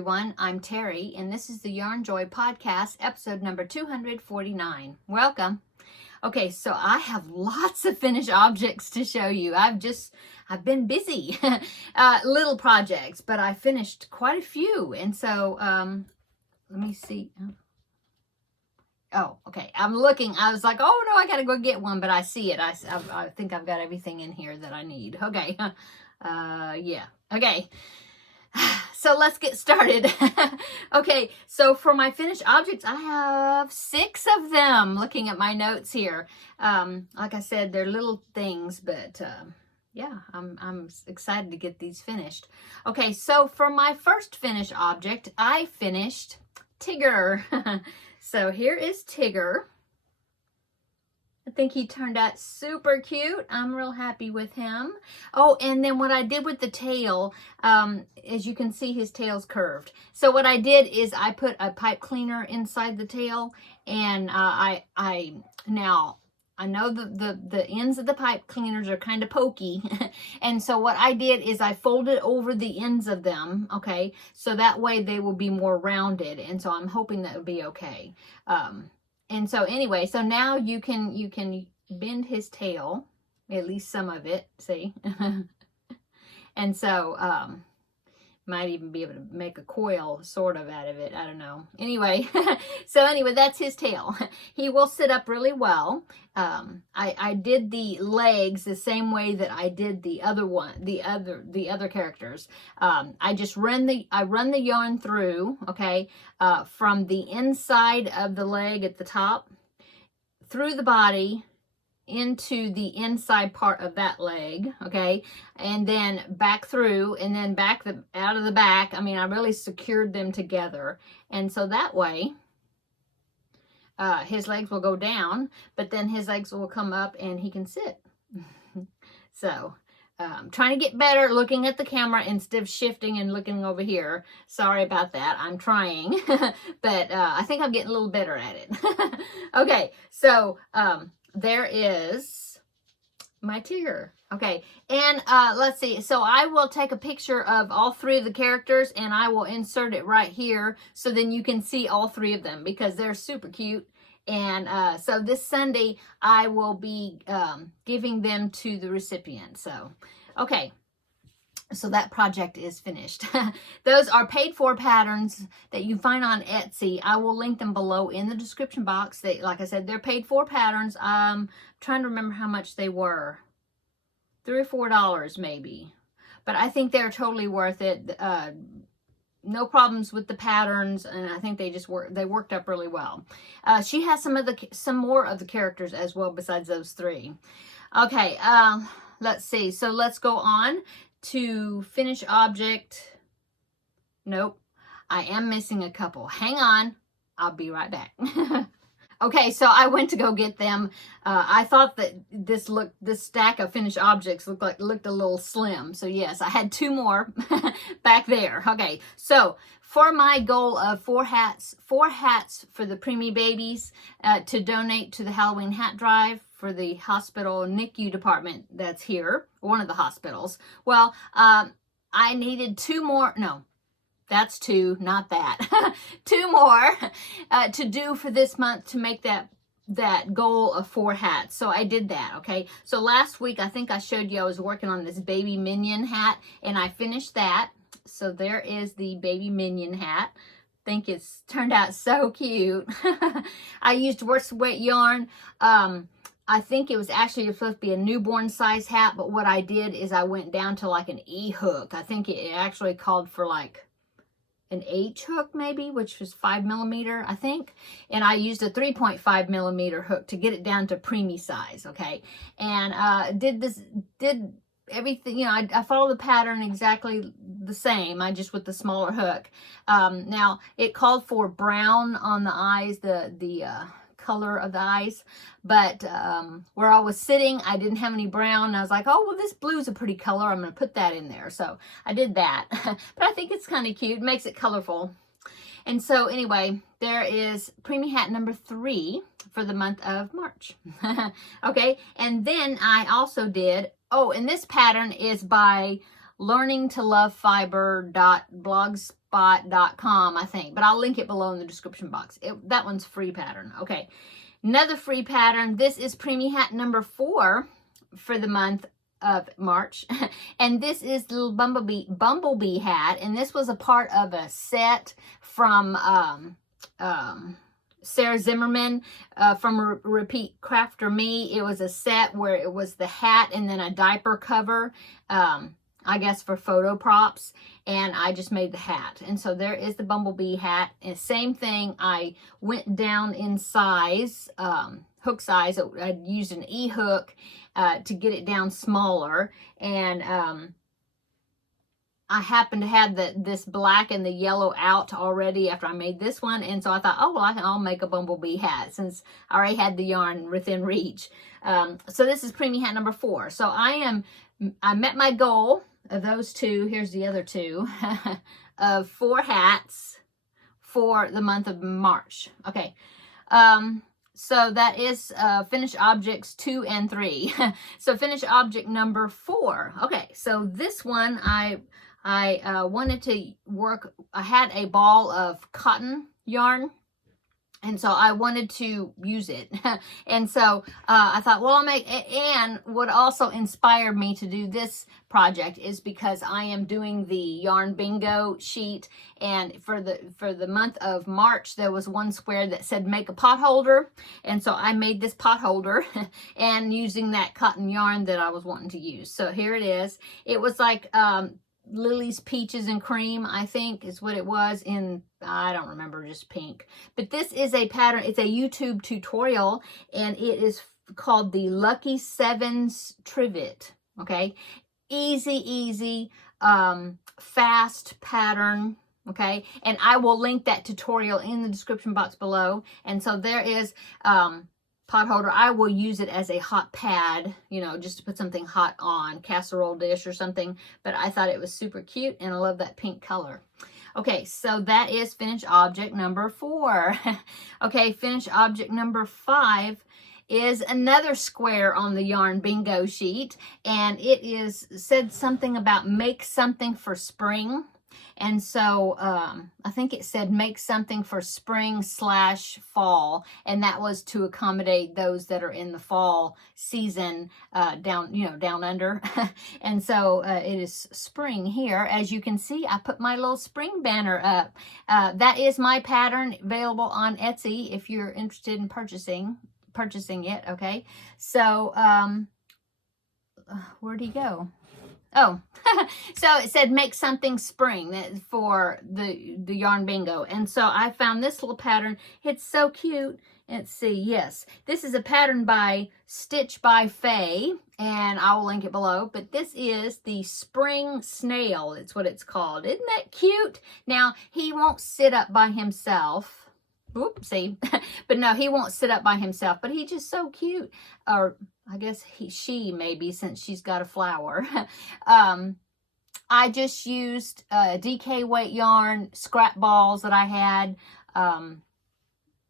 everyone. I'm Terry, and this is the Yarnjoy podcast, episode number 249. Welcome. Okay, so I have lots of finished objects to show you. I've been busy. Little projects, but I finished quite a few. And so, let me see. Oh, okay. I'm looking. I was like, oh no, I gotta go get one, but I see it. I think I've got everything in here that I need. Okay. Yeah. Okay. So let's get started. Okay, so for my finished objects, I have 6 of them. Looking at my notes here, like I said, they're little things, but yeah, I'm excited to get these finished. Okay, so for my first finished object, I finished Tigger. So here is Tigger. I think he turned out super cute. I'm real happy with him. Oh, and then what I did with the tail, as you can see, his tail's curved. So what I did is I put a pipe cleaner inside the tail, and now I know the ends of the pipe cleaners are kind of pokey, and so what I did is I folded over the ends of them, okay, so that way they will be more rounded, and so I'm hoping that will be okay. And so anyway, so now you can bend his tail, at least some of it, see? And so, might even be able to make a coil sort of out of it. I don't know. Anyway, so anyway, that's his tail. He will sit up really well. I did the legs the same way that I did the other one, the other characters. I just run the yarn through, okay, from the inside of the leg at the top, through the body, into the inside part of that leg, okay, and then back through, and then back out of the back. I mean, I really secured them together, and so that way his legs will go down, but then his legs will come up and he can sit. So trying to get better looking at the camera instead of shifting and looking over here. Sorry about that. I'm trying, but I think I'm getting a little better at it. Okay, so there is my Tigger. Okay, and let's see. So I will take a picture of all 3 of the characters, and I will insert it right here, so then you can see all 3 of them, because they're super cute. And so this Sunday, I will be giving them to the recipient. So, okay. So that project is finished. Those are paid for patterns that you find on Etsy. I will link them below in the description box. Like I said, they're paid for patterns. I'm trying to remember how much they were. $3 or $4 maybe. But I think they're totally worth it. No problems with the patterns, and I think they worked up really well. She has some more of the characters as well besides those 3. Okay, let's see. So let's go on to finish object. Nope, I am missing a couple. Hang on, I'll be right back. Okay, so I went to go get them. I thought that this stack of finished objects looked a little slim. So yes, I had 2 more back there. Okay, so for my goal of 4 hats for the preemie babies to donate to the Halloween hat drive for the hospital NICU department that's here, one of the hospitals. Well, I needed 2 more. No, that's 2, not that. 2 more to do for this month to make that goal of 4 hats. So I did that, okay? So last week, I think I showed you I was working on this baby Minion hat, and I finished that. So there is the baby Minion hat. I think it's turned out so cute. I used Worst Weight yarn. I think it was actually supposed to be a newborn size hat, but what I did is I went down to like an E hook. I think it actually called for like an H hook maybe, which was 5mm, I think. And I used a 3.5mm hook to get it down to preemie size, okay? And did everything, you know, I followed the pattern exactly the same, I just with the smaller hook. Now, it called for brown on the eyes, the color of the eyes, but where I was sitting, I didn't have any brown, and I was like, oh, well, this blue's a pretty color, I'm going to put that in there. So I did that, but I think it's kind of cute. It makes it colorful. And so anyway, there is preemie hat number 3 for the month of March. Okay, and then I also did, oh, and this pattern is by learningtolovefiber.blogspot bot.com, I think, but I'll link it below in the description box. That one's free pattern. Okay, another free pattern. This is Preemie Hat number 4 for the month of March, and this is the little Bumble Bee hat, and this was a part of a set from Sarah Zimmerman from Repeat Crafter Me. It was a set where it was the hat and then a diaper cover, I guess for photo props, and I just made the hat. And so there is the Bumblebee hat, and same thing, I went down in size, hook size. I used an E-hook to get it down smaller, and I happened to have this black and the yellow out already after I made this one, and so I thought, oh, well, I'll make a Bumblebee hat since I already had the yarn within reach. So this is Preemie Hat number 4. So I met my goal of those 2. Here's the other 2 of 4 hats for the month of March. Okay. So that is finished objects 2 and 3. So finished object number 4. Okay, so this one I wanted to work. I had a ball of cotton yarn, and so I wanted to use it. And so I thought, well, and what also inspired me to do this project is because I am doing the yarn bingo sheet, and for the month of March, there was one square that said make a pot holder, and so I made this pot holder and using that cotton yarn that I was wanting to use. So here it is. It was like Lily's Peaches and Cream, I think is what it was, in, I don't remember, just pink. But this is a pattern. It's a YouTube tutorial, and it is called the Lucky Sevens Trivet. Okay, easy, fast pattern. Okay, and I will link that tutorial in the description box below. And so there is pot holder. I will use it as a hot pad, you know, just to put something hot on, casserole dish or something. But I thought it was super cute, and I love that pink color. Okay, so that is finished object number 4. Okay, finished object number 5 is another square on the yarn bingo sheet, and it said something about make something for spring. And so I think it said make something for spring/fall, and that was to accommodate those that are in the fall season down under. And so it is spring here. As you can see, I put my little spring banner up. That is my pattern, available on Etsy if you're interested in purchasing it. Okay, so where'd he go? Oh, so it said make something spring for the yarn bingo. And so I found this little pattern. It's so cute. Let's see. Yes, this is a pattern by Stitch by Faye, and I will link it below. But this is the Spring Snail. It's what it's called. Isn't that cute? Now, he won't sit up by himself. Oopsie. But no, he won't sit up by himself, but he's just so cute. Or I guess she maybe, since she's got a flower. I just used DK weight yarn, scrap balls that I had,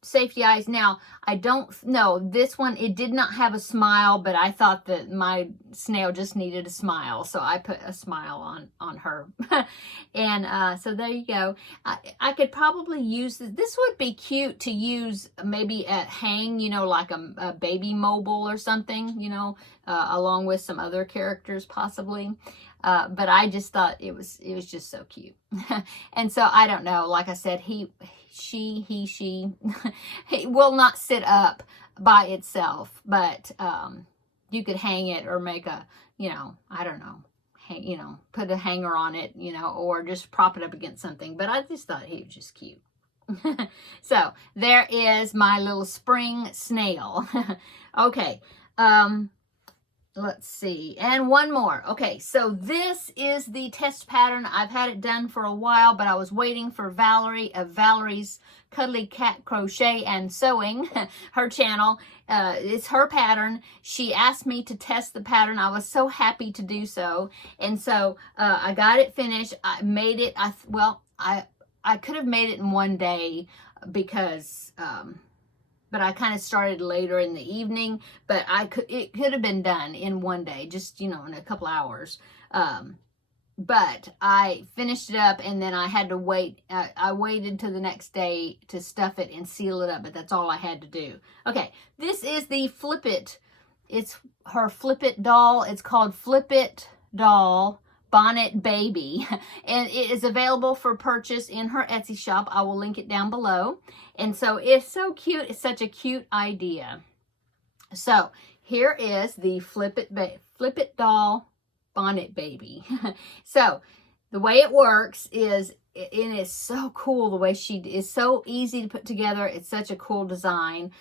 safety eyes. Now, I don't know, this one, it did not have a smile, but I thought that my snail just needed a smile, so I put a smile on her. And so there you go. I could probably use this. This would be cute to use maybe at hang, you know, like a baby mobile or something, you know, along with some other characters possibly. But I just thought it was just so cute. And so I don't know, like I said, she it will not sit up by itself, but you could hang it or make a, you know, I don't know, put a hanger on it, you know, or just prop it up against something. But I just thought he was just cute. So there is my little spring snail. Okay. Let's see, and one more. Okay, so this is the test pattern. I've had it done for a while, but I was waiting for Valerie of Valerie's Cuddly Cat Crochet and Sewing, her channel. It's her pattern. She asked me to test the pattern. I was so happy to do so, and so I got it finished. I made it. I could have made it in one day because but I kind of started later in the evening, but it could have been done in one day, just, you know, in a couple hours. but I finished it up, and then I had to wait. I waited till the next day to stuff it and seal it up, but that's all I had to do. Okay, this is the Flip It. It's her Flip It doll. It's called Flip It Doll Bonnet Baby, and it is available for purchase in her Etsy shop. I will link it down below. And so it's so cute. It's such a cute idea. So here is the Flip It Doll Bonnet Baby. So the way it works is, and it's so cool the way she is, so easy to put together. It's such a cool design.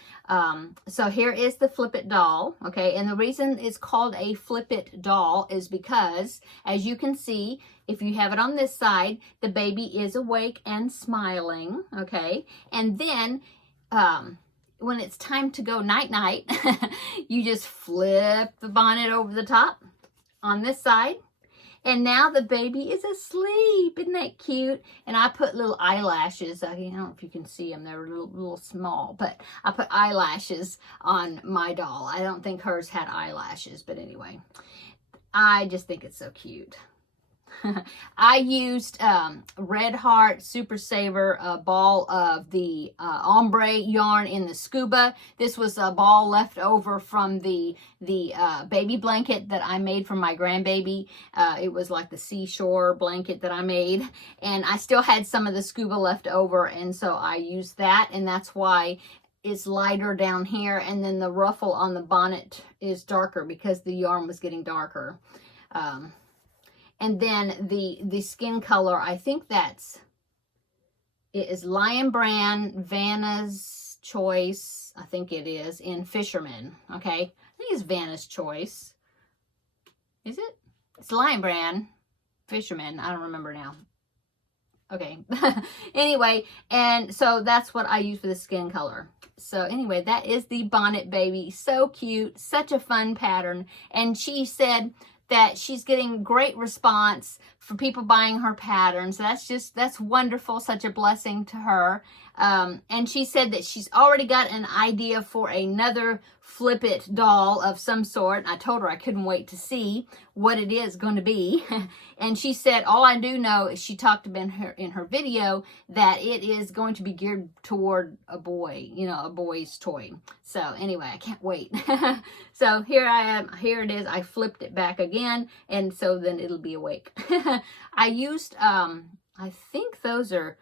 So here is the Flip It doll. Okay, and the reason it's called a Flip It doll is because, as you can see, if you have it on this side, the baby is awake and smiling. Okay, and then when it's time to go night-night, you just flip the bonnet over the top on this side. And now the baby is asleep. Isn't that cute? And I put little eyelashes. I don't know if you can see them. They're a little small. But I put eyelashes on my doll. I don't think hers had eyelashes. But anyway, I just think it's so cute. I used Red Heart Super Saver, a ball of the ombre yarn in the scuba. This was a ball left over from the baby blanket that I made for my grandbaby. It was like the seashore blanket that I made, and I still had some of the scuba left over, and so I used that, and that's why it's lighter down here, and then the ruffle on the bonnet is darker because the yarn was getting darker. And then the skin color, I think it is Lion Brand, Vanna's Choice, I think it is, in Fisherman, okay? I think it's Vanna's Choice. Is it? It's Lion Brand, Fisherman, I don't remember now. Okay, anyway, and so that's what I use for the skin color. So anyway, that is the Bonnet Baby. So cute, such a fun pattern, and she said that she's getting great response for people buying her patterns. That's wonderful, such a blessing to her. And she said that she's already got an idea for another Flip It doll of some sort. I told her I couldn't wait to see what it is going to be. And she said, all I do know is, she talked about in her video, that it is going to be geared toward a boy, you know, a boy's toy. So anyway, I can't wait. So here I am. Here it is. I flipped it back again, and so then it'll be awake. I used, I think those are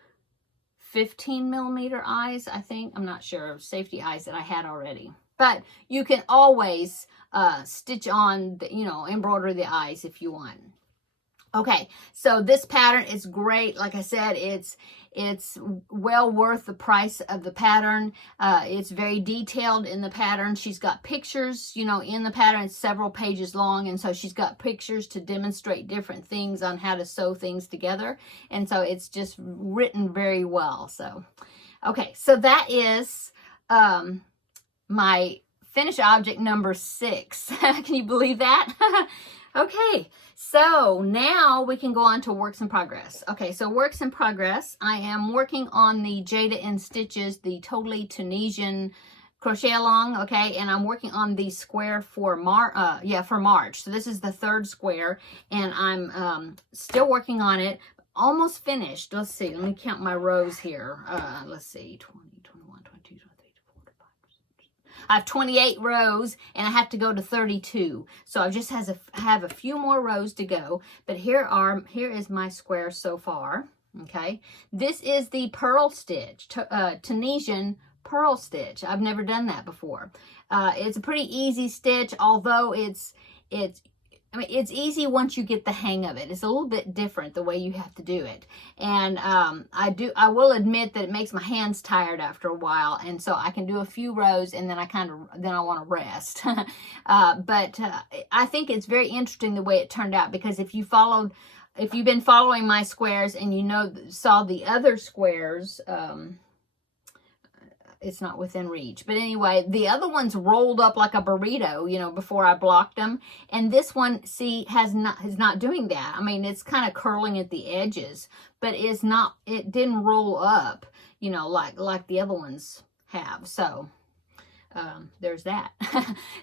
15mm eyes, I think. I'm not sure. Safety eyes that I had already. But you can always stitch on, embroider the eyes if you want. Okay, so this pattern is great. Like I said, it's well worth the price of the pattern. It's very detailed in the pattern. She's got pictures, in the pattern. It's several pages long, and so she's got pictures to demonstrate different things on how to sew things together. And so it's just written very well. So, okay, so that is my finished object number 6. Can you believe that? Okay, so now we can go on to works in progress. Okay, so works in progress. I am working on the Jada in Stitches, the Totally Tunisian crochet along, okay, and I'm working on the square for March. So this is the 3rd square, and I'm still working on it. Almost finished. Let's see. Let me count my rows here. Let's see. 20, 21, 22, 23, 24, 25. I have 28 rows, and I have to go to 32. So I just have a few more rows to go. But here is my square so far. Okay. This is the purl stitch, Tunisian purl stitch. I've never done that before. It's a pretty easy stitch, although it's easy once you get the hang of it. It's a little bit different the way you have to do it. And I will admit that it makes my hands tired after a while, and so I can do a few rows, and then I want to rest. But I think it's very interesting the way it turned out, because if you've been following my squares and saw the other squares, it's not within reach. But anyway, the other ones rolled up like a burrito, before I blocked them. And this one, see, is not doing that. I mean, it's kind of curling at the edges, but it didn't roll up, like the other ones have. So, there's that.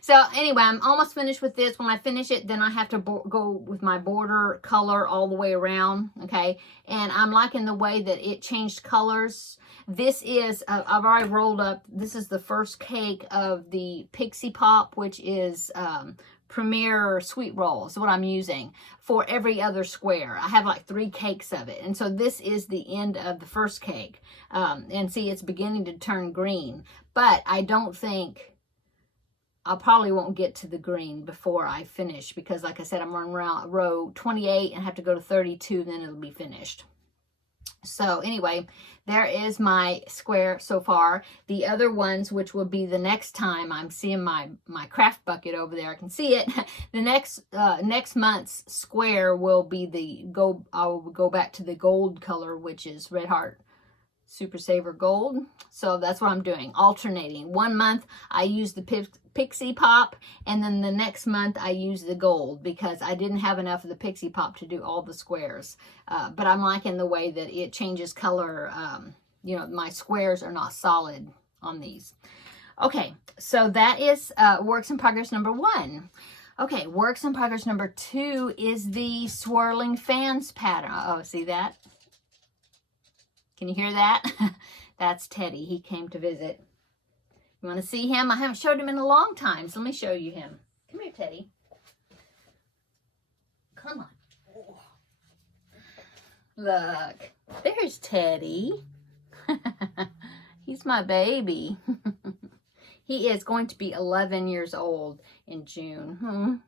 So anyway, I'm almost finished with this. When I finish it, then I have to go with my border color all the way around, okay? And I'm liking the way that it changed colors. This is, I've already rolled up, this is the first cake of the Pixie Pop, which is Premier Sweet Rolls, is what I'm using for every other square. I have like 3 cakes of it. And so this is the end of the first cake. And see, it's beginning to turn green. But I don't think, I probably won't get to the green before I finish. Because like I said, I'm on row 28 and have to go to 32, and then it'll be finished. So anyway, there is my square so far. The other ones, which will be the next time, I'm seeing my craft bucket over there. I can see it. The next month's square will be I'll go back to the gold color, which is Red Heart Super Saver Gold. So that's what I'm doing, alternating. 1 month I use the Pixie Pop, and then the next month I use the gold, because I didn't have enough of the Pixie Pop to do all the squares. But I'm liking the way that it changes color. You know, my squares are not solid on these. Okay, so that is works in progress number 1. Okay, works in progress number 2 is the swirling fans pattern. Oh, see that? Can you hear that? That's Teddy. He came to visit. You want to see him? I haven't showed him in a long time, so let me show you him. Come here, Teddy. Come on. Look, there's Teddy. He's my baby. He is going to be 11 years old in June.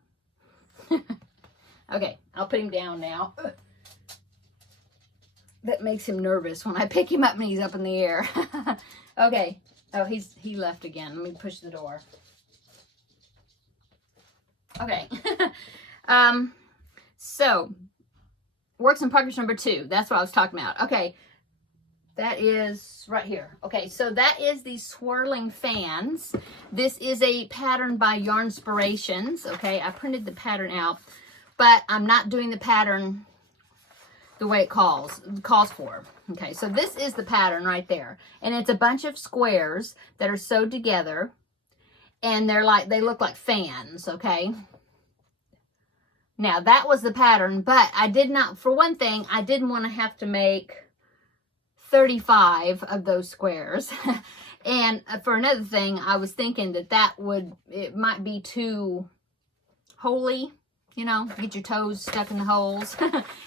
Okay, I'll put him down now. That makes him nervous when I pick him up and he's up in the air. Okay. Oh, he left again. Let me push the door. Okay. So, works in progress number 2. That's what I was talking about. Okay. That is right here. Okay, so that is the swirling fans. This is a pattern by Yarnspirations. Okay, I printed the pattern out, but I'm not doing the pattern the way it calls for. Okay, so this is the pattern right there. And it's a bunch of squares that are sewed together. And they look like fans, okay? Now, that was the pattern, but I did not, for one thing, I didn't want to have to make 35 of those squares. And for another thing, I was thinking that it might be too holy. You know, get your toes stuck in the holes.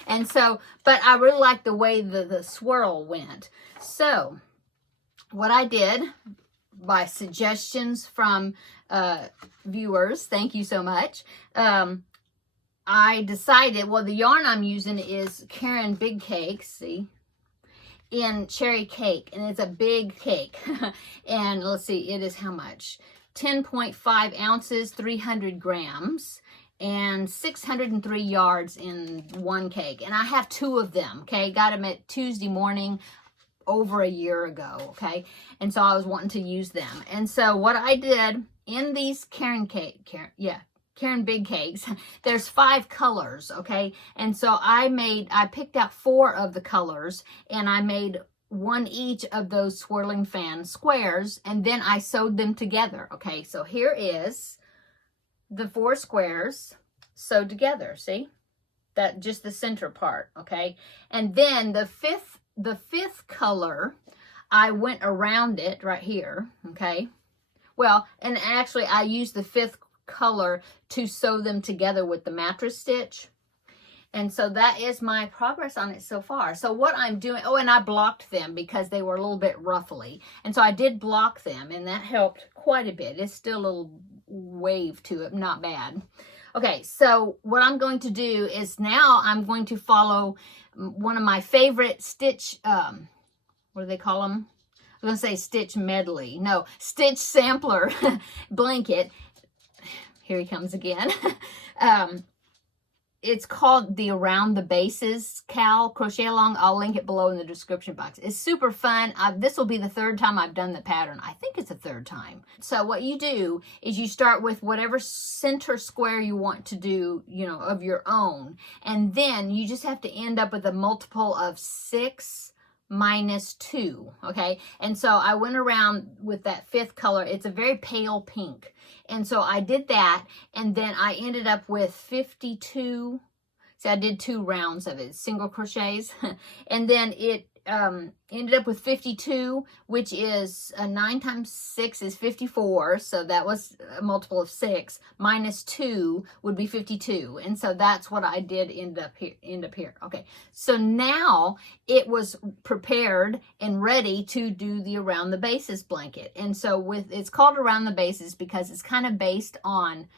And so, but I really like the way the swirl went. So, what I did, by suggestions from viewers, thank you so much, I decided, well, the yarn I'm using is Karen Big Cake, see, in Cherry Cake, and it's a big cake. And let's see, it is how much? 10.5 ounces, 300 grams. And 603 yards in one cake. And I have 2 of them, okay? Got them at Tuesday morning over a year ago, okay? And so I was wanting to use them. And so what I did in these Karen Big Cakes, there's 5 colors, okay? And so I picked out 4 of the colors, and I made 1 each of those swirling fan squares, and then I sewed them together, okay? So here is the 4 squares sewed together, see? That just the center part, okay? And then the fifth color, I went around it right here, okay? Well, and actually I used the 5th color to sew them together with the mattress stitch. And so that is my progress on it so far. So what I'm doing, oh, and I blocked them because they were a little bit ruffly. And so I did block them, and that helped quite a bit. It's still a little wave to it, not bad. Okay, so what I'm going to do is now I'm going to follow one of my favorite stitch, what do they call them? I'm going to say stitch medley. No, stitch sampler blanket. Here he comes again. It's called the Around the Bases Cowl Crochet Along. I'll link it below in the description box. It's super fun. This will be the 3rd time I've done the pattern. I think it's the 3rd time. So what you do is you start with whatever center square you want to do, you know, of your own. And then you just have to end up with a multiple of 6 -2, okay? And so I went around with that fifth color. It's a very pale pink. And so I did that, and then I ended up with 52. See, I did 2 rounds of it, single crochets. And then it ended up with 52, which is 9 times 6 is 54. So that was a multiple of 6. -2 would be 52. And so that's what I did end up here. Okay. So now it was prepared and ready to do the around the bases blanket. And so it's called around the bases because it's kind of based on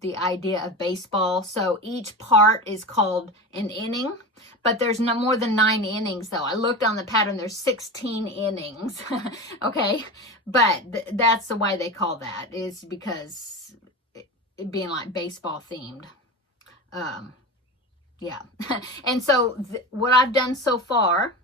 the idea of baseball. So each part is called an inning, but there's no more than 9 innings though. I looked on the pattern, there's 16 innings. Okay. But that's the why they call that, is because it being like baseball themed. Yeah. And so what I've done so far,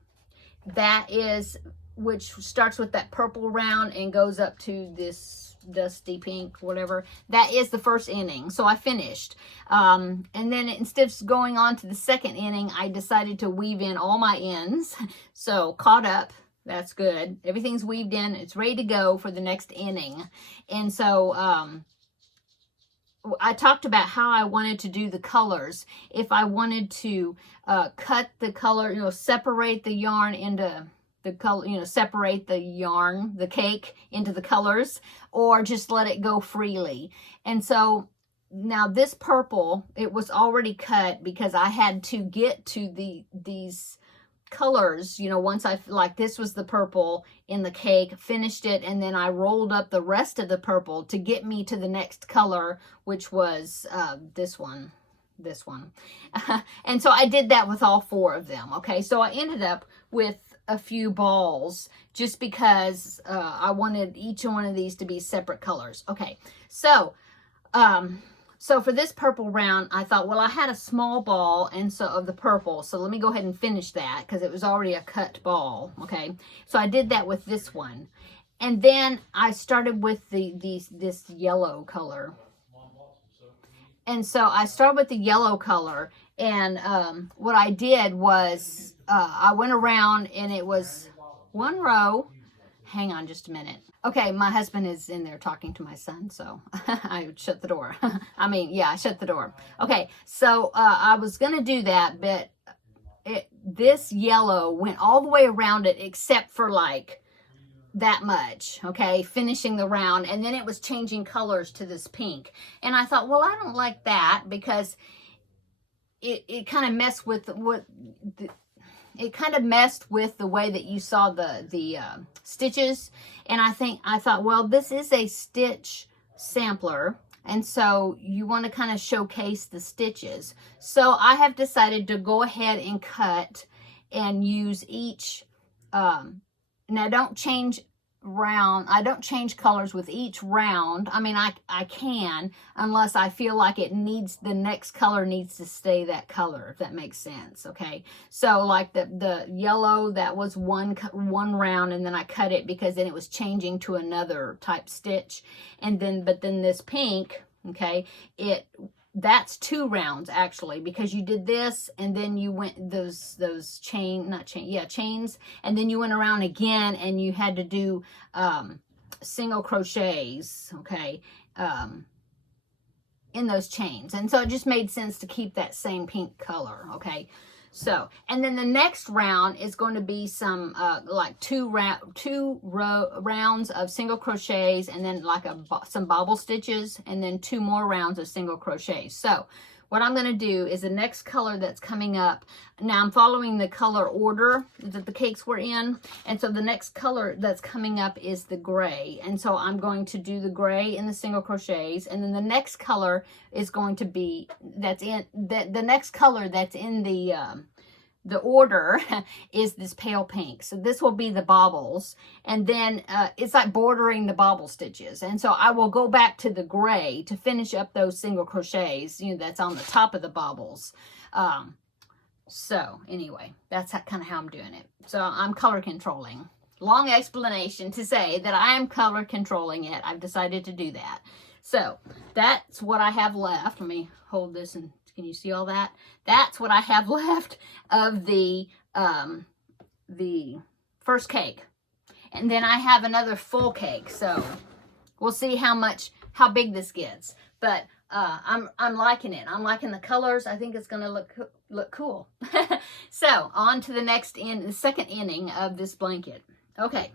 that is, which starts with that purple round and goes up to this dusty pink, whatever, that is the first inning. So I finished, and then instead of going on to the second inning, I decided to weave in all my ends. So caught up, that's good, everything's weaved in, it's ready to go for the next inning. And so I talked about how I wanted to do the colors. If I wanted to cut the color, separate the yarn into the color, separate the yarn, the cake into the colors, or just let it go freely. And so now this purple, it was already cut because I had to get to these colors, once like this was the purple in the cake, finished it, and then I rolled up the rest of the purple to get me to the next color, which was this one. And so I did that with all 4 of them. Okay, so I ended up with a few balls just because I wanted each one of these to be separate colors. Okay, so for this purple round, I thought, well, I had a small ball and so of the purple, so let me go ahead and finish that because it was already a cut ball. Okay, so I did that with this one, and then I started with this yellow color. And so I started with the yellow color, and what I did was I went around, and it was 1 row. Hang on just a minute. Okay, my husband is in there talking to my son, so I shut the door. I shut the door. Okay, so I was going to do that, but this yellow went all the way around it except for like that much, okay, finishing the round, and then it was changing colors to this pink. And I thought, well, I don't like that because it kind of messed with the way that you saw the stitches. And I thought, well, this is a stitch sampler, and so you want to kind of showcase the stitches. So I have decided to go ahead and cut and use each now don't change colors with each round. I mean, I can, unless I feel like the next color needs to stay that color, if that makes sense. Okay, so like the yellow, that was one round, and then I cut it because then it was changing to another type stitch. And then but then this pink, okay, that's 2 rounds actually, because you did this and then you went those chains, and then you went around again and you had to do single crochets, okay, in those chains. And so it just made sense to keep that same pink color. Okay, so, and then the next round is going to be some like 2 rounds of single crochets, and then like some bobble stitches, and then 2 more rounds of single crochets. So what I'm going to do is the next color that's coming up. Now I'm following the color order that the cakes were in, and so the next color that's coming up is the gray. And so I'm going to do the gray in the single crochets, and then the next color is going to be the next color that's in the order is this pale pink. So this will be the bobbles, and then it's like bordering the bobble stitches. And so I will go back to the gray to finish up those single crochets, that's on the top of the bobbles. So anyway, that's kind of how I'm doing it. So I'm color controlling. Long explanation to say that I am color controlling it. I've decided to do that. So that's what I have left. Let me hold this, and can you see all that? That's what I have left of the first cake. And then I have another full cake. So we'll see how big this gets. But I'm liking it. I'm liking the colors. I think it's going to look cool. So on to the second inning of this blanket. Okay.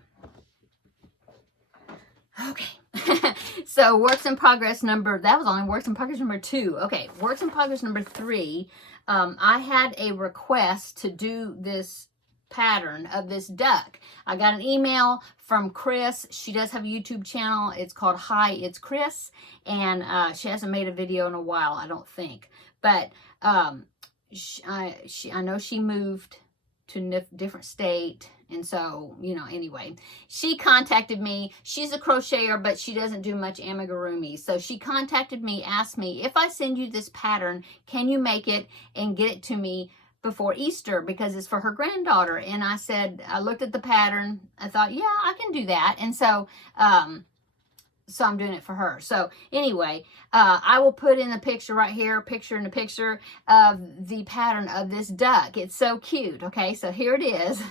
So works in progress that was only works in progress number 2. Okay, works in progress number 3. I had a request to do this pattern of this duck. I got an email from Chris. She does have a YouTube channel. It's called Hi, It's Chris. And she hasn't made a video in a while, I don't think. But I know she moved to a different state. And so, anyway, she contacted me. She's a crocheter, but she doesn't do much amigurumi. So she contacted me, asked me, if I send you this pattern, can you make it and get it to me before Easter, because it's for her granddaughter. And I said, I looked at the pattern. I thought, yeah, I can do that. And so, so I'm doing it for her. So anyway, I will put in the picture right here, picture in the picture of the pattern of this duck. It's so cute. Okay, so here it is.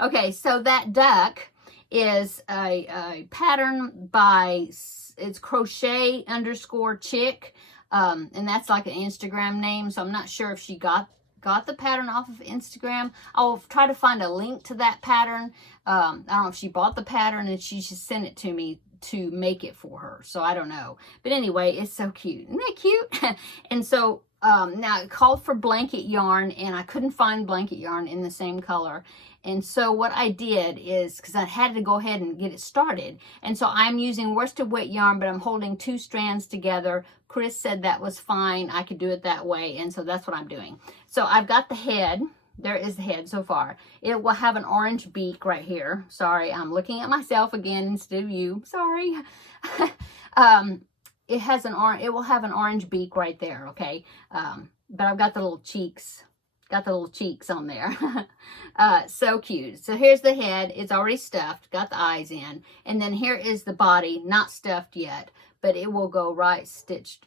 Okay, so that duck is a pattern by, it's crochet_chick. And that's like an Instagram name. So I'm not sure if she got the pattern off of Instagram. I'll try to find a link to that pattern. I don't know if she bought the pattern and she just sent it to me to make it for her. So I don't know. But anyway, it's so cute. Isn't that cute? And so now it called for blanket yarn, and I couldn't find blanket yarn in the same color. And so what I did is, because I had to go ahead and get it started, and so I'm using worsted weight yarn, but I'm holding 2 strands together. Chris said that was fine. I could do it that way, and so that's what I'm doing. So I've got the head. There is the head so far. It will have an orange beak right here. Sorry, I'm looking at myself again instead of you. Sorry. It will have an orange beak right there, okay? But I've got the little cheeks. Got the little cheeks on there. So cute. So here's the head. It's already stuffed. Got the eyes in. And then here is the body. Not stuffed yet, but it will go right stitch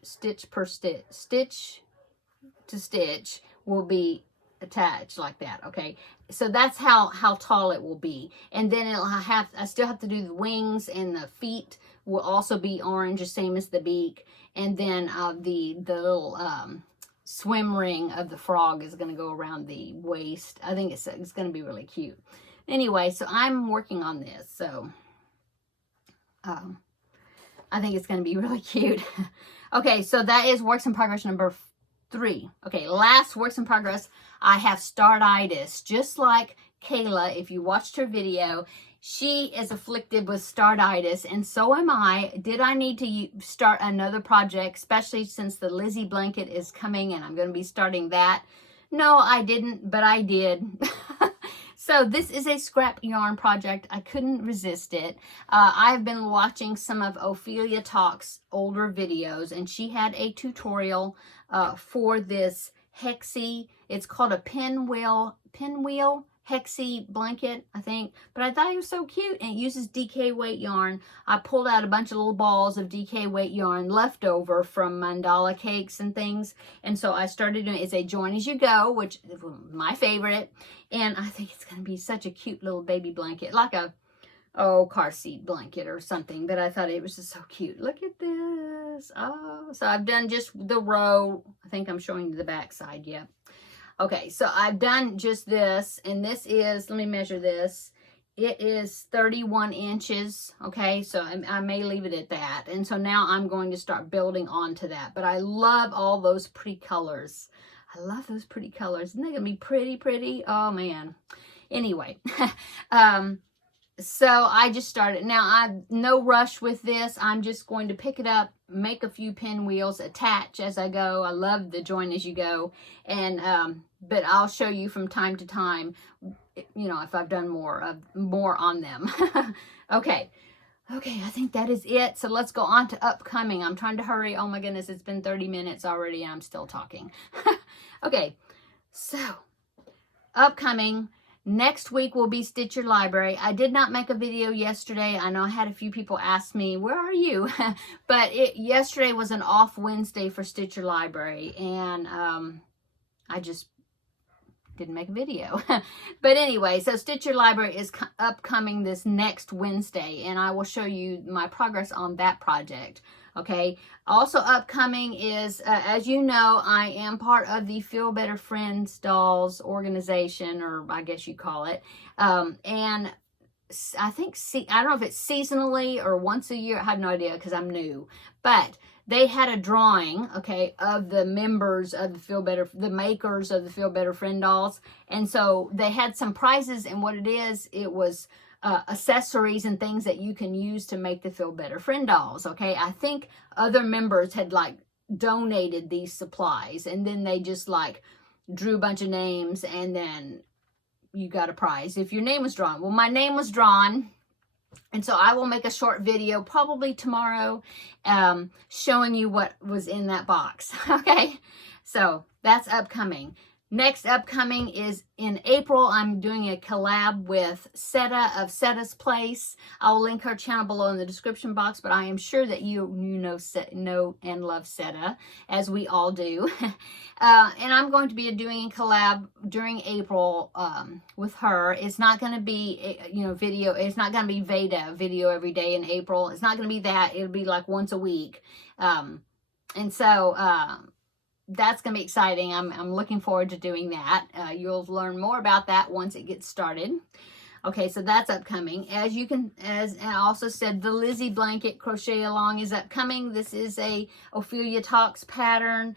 to stitch will be attached like that. Okay, so that's how tall it will be. And then I still have to do the wings, and the feet will also be orange, the same as the beak. And then the little swim ring of the frog is going to go around the waist. I think it's going to be really cute. Anyway, so I'm working on this. So I think it's going to be really cute. Okay, so that is works in progress number 3. Okay, last works in progress. I have startitis, just like Kayla. If you watched her video, she is afflicted with startitis, and so am I. Did I need to start another project, especially since the Lizzie blanket is coming and I'm going to be starting that? No, I didn't, but I did. So this is a scrap yarn project. I couldn't resist it. I've been watching some of Ophelia Talk's older videos, and she had a tutorial for this Hexi. It's called a pinwheel Hexi blanket, I think. But I thought it was so cute, and it uses DK weight yarn. I pulled out a bunch of little balls of DK weight yarn left over from mandala cakes and things. And so I started doing, it's a join as you go, which is my favorite. And I think it's going to be such a cute little baby blanket, like a car seat blanket or something. But I thought it was just so cute. Look at this. Oh, so I've done just the row. I think I'm showing you the back side. Yeah. Okay, so I've done just this, and this is, let me measure this. It is 31 inches, okay? So I may leave it at that. And so now I'm going to start building onto that. But I love all those pretty colors. I love those pretty colors. Isn't that going to be pretty, pretty? Oh, man. Anyway, so I just started. Now, I'm no rush with this. I'm just going to pick it up, make a few pinwheels, attach as I go. I love the join as you go. And but I'll show you from time to time, you know, if I've done more on them. Okay, I think that is it. So let's go on to upcoming. I'm trying to hurry. Oh my goodness, it's been 30 minutes already and I'm still talking. Okay, so upcoming. Next week will be Stitch Your Library. I did not make a video yesterday. I know I had a few people ask me, where are you? But yesterday was an off Wednesday for Stitch Your Library. And I just didn't make a video. But anyway, so Stitch Your Library is upcoming this next Wednesday, and I will show you my progress on that project. Okay, also upcoming is, as you know, I am part of the Feel Better Friends Dolls organization, or I guess you call it. And I think, I don't know if it's seasonally or once a year. I have no idea because I'm new. But they had a drawing, okay, of the members of the makers of the Feel Better Friend Dolls. And so they had some prizes, and what it was accessories and things that you can use to make the Feel Better Friend Dolls, okay? I think other members had like donated these supplies, and then they just like drew a bunch of names, and then you got a prize if your name was drawn. Well, my name was drawn, and so I will make a short video probably tomorrow showing you what was in that box, okay? So that's upcoming. Next upcoming is in April, I'm doing a collab with Seta of Seta's Place. I'll link her channel below in the description box, but I am sure that you know and love Seta, as we all do. And I'm going to be doing a collab during April with her. It's not going to be, video. It's not going to be Veda video every day in April. It's not going to be that. It'll be like once a week. And so that's going to be exciting. I'm looking forward to doing that. You'll learn more about that once it gets started. Okay, so that's upcoming. As I also said, the Lizzie Blanket Crochet Along is upcoming. This is a Ophelia Talks pattern.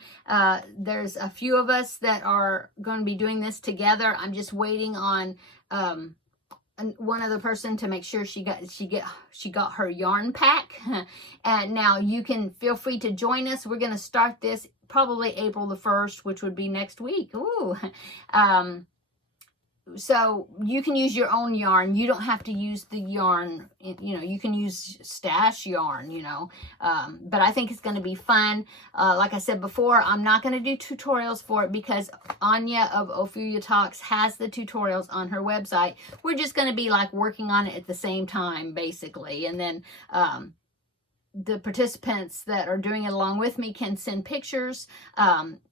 There's a few of us that are going to be doing this together. I'm just waiting on one other person to make sure she got her yarn pack. And now you can feel free to join us. We're going to start this probably April the 1st, which would be next week. Ooh. So you can use your own yarn. You don't have to use the yarn, you can use stash yarn, but I think it's going to be fun. Like I said before, I'm not going to do tutorials for it because Anya of Ophelia Talks has the tutorials on her website. We're just going to be like working on it at the same time, basically. And then, the participants that are doing it along with me can send pictures.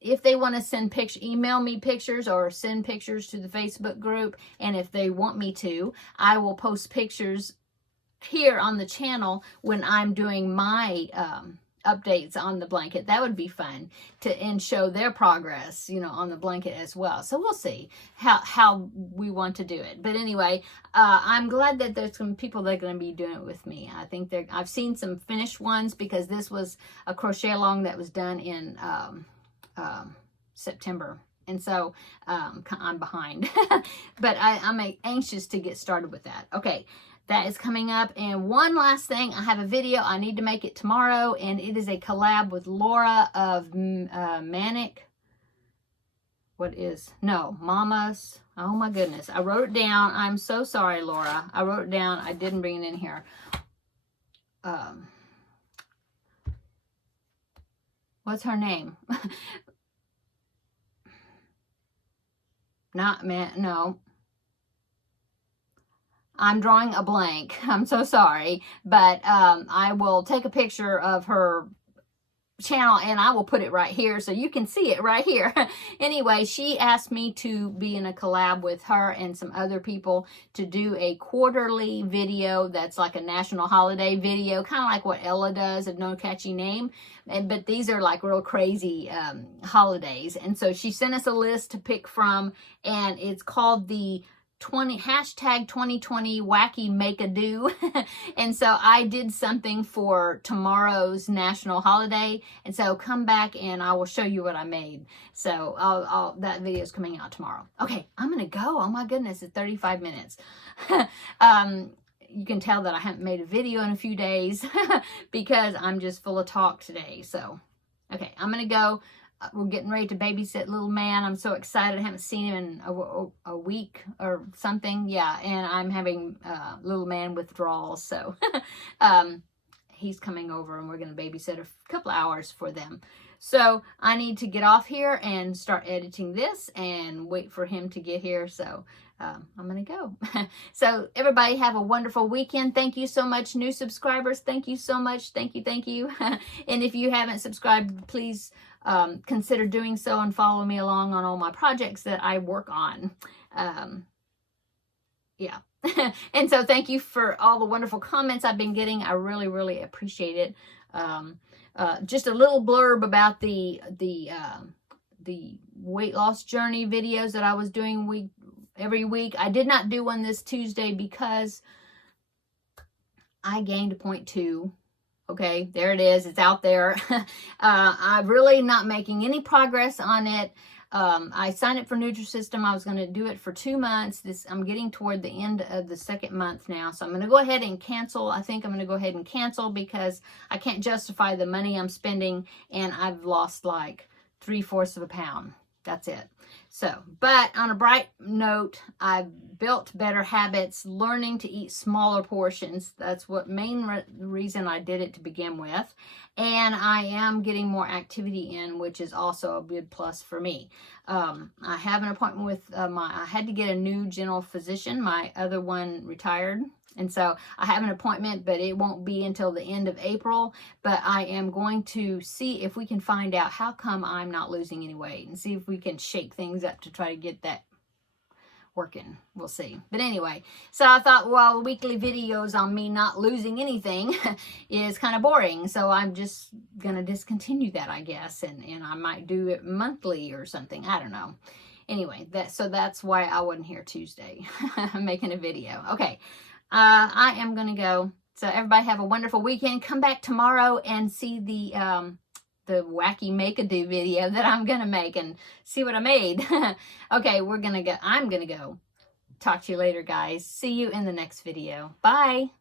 If they want to send pictures, email me pictures or send pictures to the Facebook group. And if they want me to, I will post pictures here on the channel when I'm doing my updates on the blanket. That would be fun and show their progress, on the blanket as well. So we'll see how we want to do it. But anyway, I'm glad that there's some people that are going to be doing it with me. I think I've seen some finished ones because this was a crochet along that was done in September. And so I'm behind, but I'm anxious to get started with that. Okay. That is coming up. And one last thing, I have a video. I need to make it tomorrow. And it is a collab with Laura of Manic. Mamas. Oh my goodness. I wrote it down. I'm so sorry, Laura. I wrote it down. I didn't bring it in here. What's her name? No. I'm drawing a blank. I'm so sorry. But I will take a picture of her channel and I will put it right here so you can see it right here. Anyway, she asked me to be in a collab with her and some other people to do a quarterly video that's like a national holiday video, kind of like what Ella does of No Catchy Name. But these are like real crazy holidays. And so she sent us a list to pick from, and it's called the hashtag 2020 wacky make a do. And so I did something for tomorrow's national holiday, and so come back and I will show you what I made. So that video is coming out tomorrow. Okay, I'm gonna go. Oh my goodness, it's 35 minutes. You can tell that I haven't made a video in a few days because I'm just full of talk today. So okay, I'm gonna go. We're getting ready to babysit little man. I'm so excited. I haven't seen him in a week or something. Yeah, and I'm having little man withdrawals. So he's coming over and we're going to babysit a couple hours for them. So I need to get off here and start editing this and wait for him to get here. So I'm going to go. So everybody have a wonderful weekend. Thank you so much, new subscribers. Thank you so much. Thank you. Thank you. And if you haven't subscribed, please consider doing so and follow me along on all my projects that I work on. Yeah. And so thank you for all the wonderful comments I've been getting. I really, really appreciate it. Just a little blurb about the weight loss journey videos that I was doing every week. I did not do one this Tuesday because I gained 0.2. Okay, there it is. It's out there. I'm really not making any progress on it. I signed up for Nutrisystem. I was going to do it for 2 months. I'm getting toward the end of the second month now. So I'm going to go ahead and cancel. I think I'm going to go ahead and cancel because I can't justify the money I'm spending, and I've lost like 3/4 of a pound. That's it. So, but on a bright note, I've built better habits, learning to eat smaller portions. That's what main reason I did it to begin with. And I am getting more activity in, which is also a good plus for me. I have an appointment with I had to get a new general physician. My other one retired. And so I have an appointment, but it won't be until the end of April. But I am going to see if we can find out how come I'm not losing any weight and see if we can shake things up to try to get that working. We'll see. But anyway, so I thought, well, weekly videos on me not losing anything is kind of boring. So I'm just going to discontinue that, I guess. And I might do it monthly or something. I don't know. Anyway, so that's why I wasn't here Tuesday making a video. Okay. I am going to go. So everybody have a wonderful weekend. Come back tomorrow and see the wacky make-a-do video that I'm going to make and see what I made. Okay, I'm going to go. Talk to you later, guys. See you in the next video. Bye.